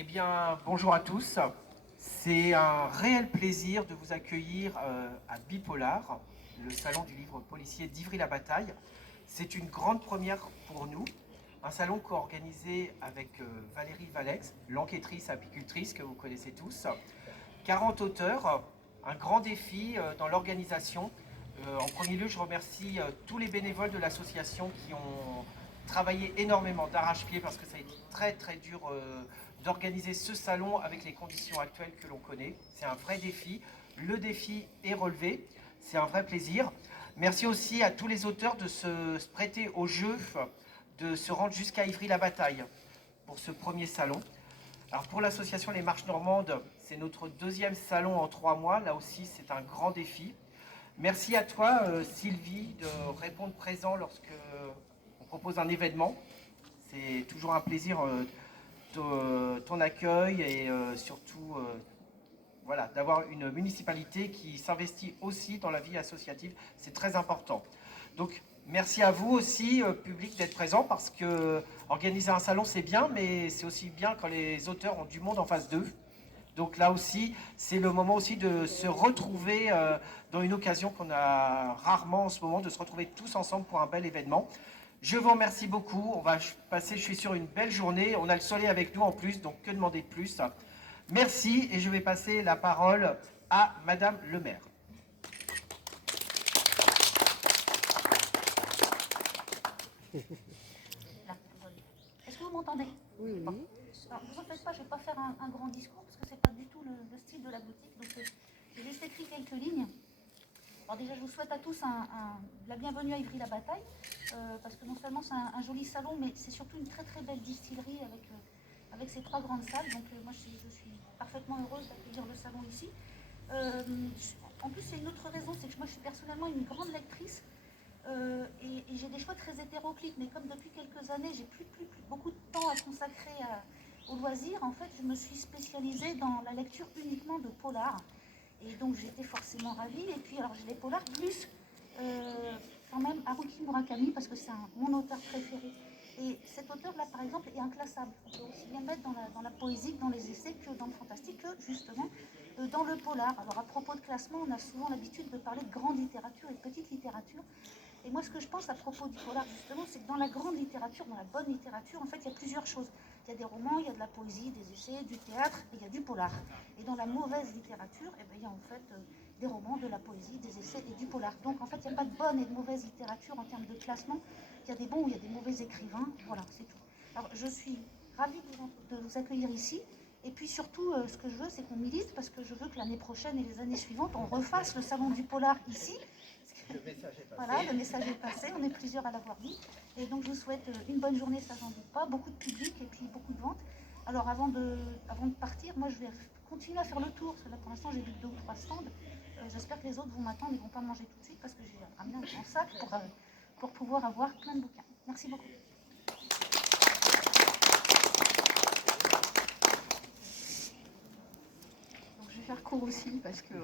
Eh bien, bonjour à tous. C'est un réel plaisir de vous accueillir à Bipolar, le salon du livre policier d'Ivry-la-Bataille. C'est une grande première pour nous. Un salon co-organisé avec Valérie Valex, l'enquêtrice apicultrice que vous connaissez tous. 40 auteurs, un grand défi dans l'organisation. En premier lieu, je remercie tous les bénévoles de l'association qui ont travaillé énormément d'arrache-pied parce que ça a été très très dur d'organiser ce salon avec les conditions actuelles que l'on connaît. C'est un vrai défi. Le défi est relevé. C'est un vrai plaisir. Merci aussi à tous les auteurs de se prêter au jeu, de se rendre jusqu'à Ivry-la-Bataille pour ce premier salon. Alors pour l'association Les Marches Normandes, c'est notre deuxième salon en 3 mois. Là aussi, c'est un grand défi. Merci à toi, Sylvie, de répondre présent lorsque on propose un événement. C'est toujours un plaisir ton accueil et surtout voilà, d'avoir une municipalité qui s'investit aussi dans la vie associative. C'est très important. Donc merci à vous aussi, public, d'être présent parce que organiser un salon, c'est bien, mais c'est aussi bien quand les auteurs ont du monde en face d'eux. Donc là aussi, c'est le moment aussi de se retrouver dans une occasion qu'on a rarement en ce moment, de se retrouver tous ensemble pour un bel événement. Je vous remercie beaucoup. On va passer, je suis sûr, une belle journée. On a le soleil avec nous en plus, donc que demander de plus. Merci et je vais passer la parole à Madame le maire. Est-ce que vous m'entendez? Oui. Bon. Alors, vous en faites pas, je ne vais pas faire un grand discours parce que c'est pas du tout le style de la boutique. Donc, j'ai juste écrit quelques lignes. Alors déjà, je vous souhaite à tous la bienvenue à Ivry-la-Bataille parce que non seulement c'est un joli salon, mais c'est surtout une très très belle distillerie avec ces 3 grandes salles. Donc moi, je suis parfaitement heureuse d'accueillir le salon ici. En plus, il y a une autre raison, c'est que moi, je suis personnellement une grande lectrice. Et j'ai des choix très hétéroclites, mais comme depuis quelques années, j'ai plus beaucoup de temps à consacrer aux loisirs, en fait, je me suis spécialisée dans la lecture uniquement de polars. Et donc, j'étais forcément ravie. Et puis, alors, j'ai les polars plus quand même Haruki Murakami, parce que c'est mon auteur préféré. Et cet auteur-là, par exemple, est inclassable. On peut aussi bien le mettre dans la poésie, dans les essais, que dans le fantastique, que justement dans le polar. Alors, à propos de classement, on a souvent l'habitude de parler de grande littérature et de petite littérature. Et moi, ce que je pense à propos du polar, justement, c'est que dans la grande littérature, dans la bonne littérature, en fait, il y a plusieurs choses. Il y a des romans, il y a de la poésie, des essais, du théâtre, et il y a du polar. Et dans la mauvaise littérature, eh bien, il y a en fait des romans, de la poésie, des essais et du polar. Donc, en fait, il n'y a pas de bonne et de mauvaise littérature en termes de classement. Il y a des bons ou il y a des mauvais écrivains. Voilà, c'est tout. Alors, je suis ravie de vous accueillir ici. Et puis surtout, ce que je veux, c'est qu'on milite, parce que je veux que l'année prochaine et les années suivantes, on refasse le salon du polar ici. Le message est passé. Voilà, le message est passé, on est plusieurs à l'avoir dit. Et donc je vous souhaite une bonne journée, ça j'en doute pas, beaucoup de public et puis beaucoup de ventes. Alors avant de partir, moi je vais continuer à faire le tour, parce que là pour l'instant j'ai vu 2 ou 3 stands. J'espère que les autres vont m'attendre, ils ne vont pas manger tout de suite, parce que j'ai ramené un grand sac pour pouvoir avoir plein de bouquins. Merci beaucoup. Donc, je vais faire court aussi parce que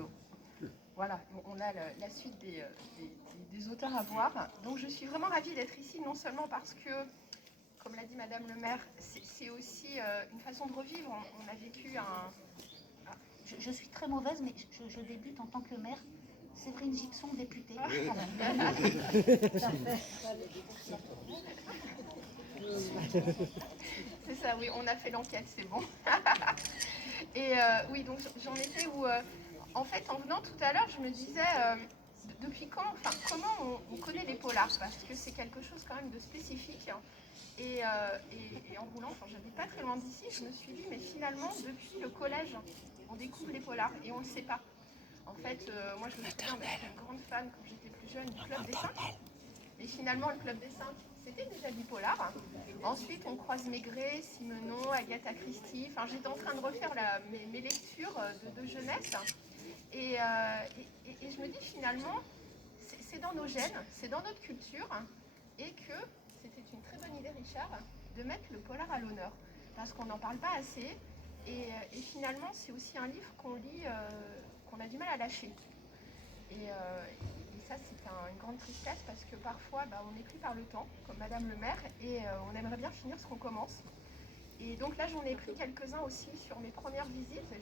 voilà, on a la suite des auteurs à voir. Donc je suis vraiment ravie d'être ici, non seulement parce que, comme l'a dit Madame le maire, c'est aussi une façon de revivre. On a vécu un... Je suis très mauvaise, mais je débute en tant que maire. Séverine Gibson, députée. C'est ça, oui, on a fait l'enquête, c'est bon. Et oui, donc j'en étais où, en fait, en venant tout à l'heure, je me disais, depuis quand, enfin, comment on connaît les polars, parce que c'est quelque chose quand même de spécifique. Et en roulant, enfin, j'habite pas très loin d'ici, je me suis dit, mais finalement, depuis le collège, on découvre les polars et on ne le sait pas. En fait, moi, je me souviens d'être une grande fan quand j'étais plus jeune du Club des 5. Et finalement, le Club des 5, c'était déjà du polar. Ensuite, on croise Maigret, Simenon, Agatha Christie. Enfin, j'étais en train de refaire mes lectures de jeunesse. Et je me dis finalement, c'est dans nos gènes, c'est dans notre culture. Et que c'était une très bonne idée, Richard, de mettre le polar à l'honneur. Parce qu'on n'en parle pas assez. Et finalement, c'est aussi un livre qu'on lit, qu'on a du mal à lâcher. Et ça, c'est une grande tristesse parce que parfois, on est pris par le temps, comme Madame le maire, et on aimerait bien finir ce qu'on commence. Et donc là, j'en ai pris quelques-uns aussi sur mes premières visites.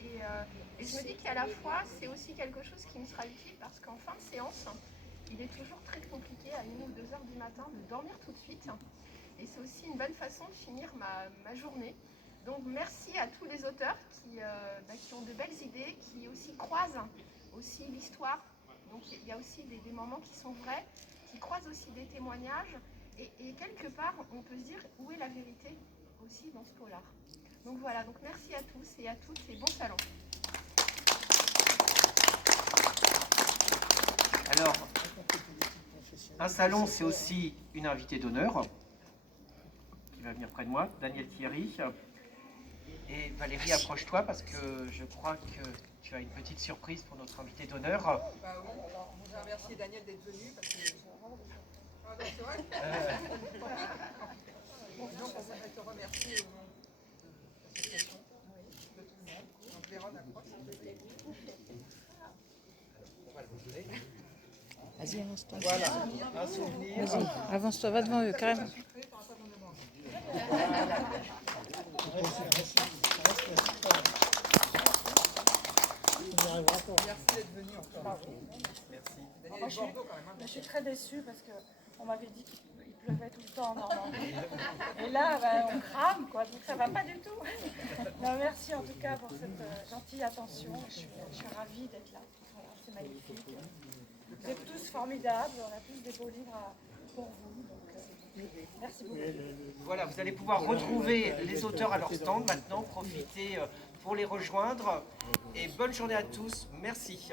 Et je me dis qu'à la fois, c'est aussi quelque chose qui me sera utile parce qu'en fin de séance, il est toujours très compliqué à 1 ou 2 heures du matin de dormir tout de suite. Et c'est aussi une bonne façon de finir ma journée. Donc merci à tous les auteurs qui ont de belles idées, qui aussi croisent aussi l'histoire. Donc il y a aussi des moments qui sont vrais, qui croisent aussi des témoignages. Et quelque part, on peut se dire où est la vérité aussi dans ce polar. Donc voilà, donc merci à tous et à toutes et bon salon. Alors, un salon, c'est aussi une invitée d'honneur qui va venir près de moi, Daniel Thierry. Et Valérie, approche-toi parce que je crois que tu as une petite surprise pour notre invité d'honneur. Bah oui, alors on voudrait remercier Daniel d'être venu parce que... Ah non, c'est vrai. Donc on voudrait te remercier au nom de l'association, de tout le monde. Donc Véron approche. On va le donner. Vas-y, avance-toi. Voilà, un souvenir. Vas-y, avance-toi, va devant eux, carrément. Merci d'être venu encore. Merci. Daniel est Bordeaux quand même. Je suis très déçue parce qu'on m'avait dit qu'il pleuvait tout le temps en Normandie. Et là, on crame, quoi, donc ça va pas du tout. Non, merci en tout cas pour cette gentille attention. Je suis ravie d'être là. Voilà, c'est magnifique. Vous êtes tous formidables, on a tous des beaux livres pour vous. Donc, merci beaucoup. Voilà, vous allez pouvoir retrouver les auteurs à leur stand maintenant. Profitez pour les rejoindre. Et bonne journée à tous. Merci.